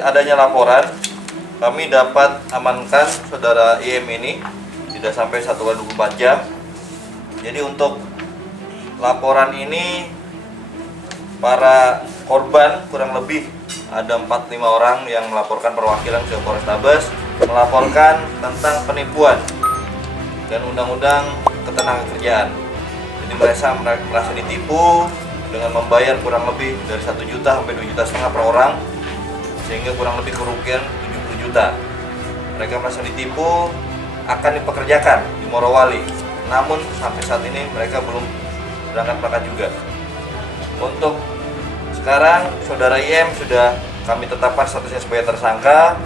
adanya laporan, kami dapat amankan saudara IM ini tidak sampai 1 kali 24 jam. Jadi untuk laporan ini para korban kurang lebih ada 45 orang yang melaporkan perwakilan ke Polrestabes melaporkan tentang penipuan dan undang-undang ketenagakerjaan. Jadi merasa ditipu dengan membayar kurang lebih dari 1 juta sampai 2,5 juta per orang, sehingga kurang lebih kerugian 70 juta. Mereka merasa ditipu akan dipekerjakan di Morowali, namun sampai saat ini mereka belum berangkat juga. Untuk sekarang saudara IM sudah kami tetapkan statusnya sebagai tersangka